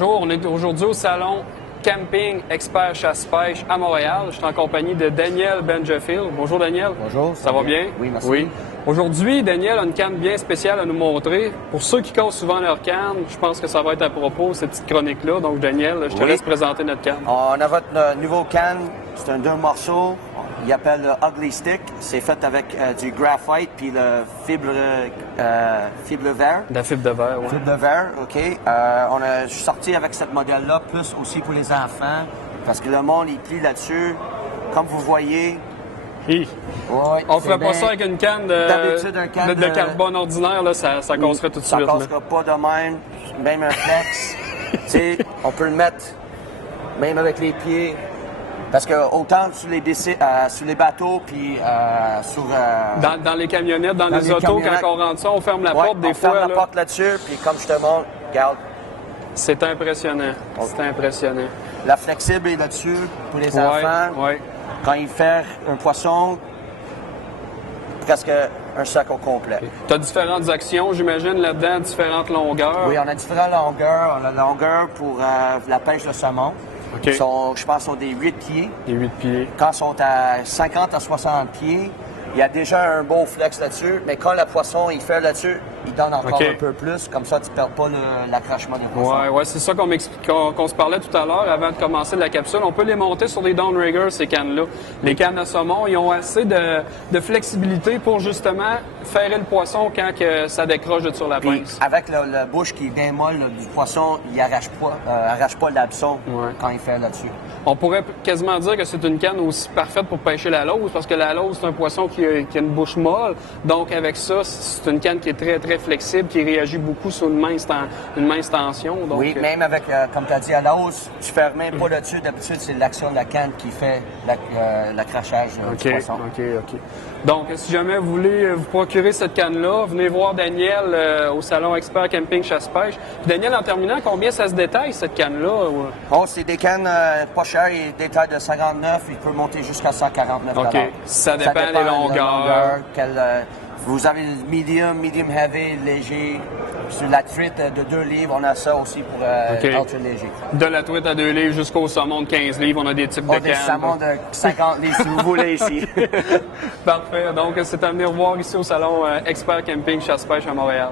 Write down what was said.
Bonjour, on est aujourd'hui au salon Camping Expert Chasse-Pêche à Montréal. Je suis en compagnie de Daniel Benjafield. Bonjour Daniel. Bonjour. Ça va bien? Oui, merci. Oui. Aujourd'hui, Daniel a une canne bien spéciale à nous montrer. Pour ceux qui cassent souvent leur canne, je pense que ça va être à propos, cette petite chronique-là. Donc Daniel, je te laisse présenter notre canne. On a votre nouveau canne. C'est un 2 morceaux. Il appelle le Ugly Stick. C'est fait avec du graphite puis le fibre verre. De la fibre de verre, oui. Fibre de verre, OK. On a sorti avec cette modèle-là, plus aussi pour les enfants, parce que le monde, il plie là-dessus. Comme vous voyez... Hi. Ouais, on ferait pas ça avec une canne de carbone ordinaire, là, ça casserait tout de suite. Ça cassera pas de même. Même un flex. Tu sais, on peut le mettre même avec les pieds. Parce que autant sur les bateaux, puis sur... Dans les camionnettes, dans les autos, quand on rentre ça, on ferme la porte des fois. On ferme la porte là-dessus, puis comme je te montre, regarde. C'est impressionnant. C'est impressionnant. La flexible est là-dessus pour les enfants. Oui. Quand ils font un poisson, presque un sac au complet. Tu as différentes actions, j'imagine, là-dedans, différentes longueurs. Oui, on a différentes longueurs. On a la longueur pour la pêche de saumon. Okay. Je pense, sont des 8 pieds. Des 8 pieds. Quand ils sont à 50 à 60 pieds, il y a déjà un beau flex là-dessus, mais quand le poisson il fait là-dessus, il donne encore un peu plus, comme ça tu ne perds pas l'accrochement des poissons. Oui, c'est ça qu'on se parlait tout à l'heure avant de commencer la capsule. On peut les monter sur des downriggers, ces cannes-là. Les cannes à saumon, ils ont assez de flexibilité pour justement ferrer le poisson quand que ça décroche de sur la pince. Avec la bouche qui est bien molle du poisson, il arrache pas l'hameçon quand il fait là-dessus. On pourrait quasiment dire que c'est une canne aussi parfaite pour pêcher la lauze, parce que la lauze, c'est un poisson qui a une bouche molle. Donc, avec ça, c'est une canne qui est très, très flexible, qui réagit beaucoup sur une mince tension. Donc, oui, même avec, comme tu as dit, à la hausse, tu fermes même pas là-dessus. D'habitude, c'est l'action de la canne qui fait l'accrochage du poisson. OK. Donc, si jamais vous voulez vous procurer cette canne-là, venez voir Daniel au salon Expert Camping Chasse-Pêche. Puis Daniel, en terminant, combien ça se détaille, cette canne-là? Oh, c'est des cannes pas chères. Il détaille de 59. Il peut monter jusqu'à 149 OK. Ça dépend des longueurs. Vous avez le medium heavy, léger. Sur la truite de 2 livres, on a ça aussi pour ultra léger. De la truite à 2 livres jusqu'au saumon de 15 livres, on a des types de cannes. Des saumons de 50 livres, si vous voulez, ici. Parfait. Donc, c'est à venir voir ici au salon Expert Camping Chasse-Pêche à Montréal.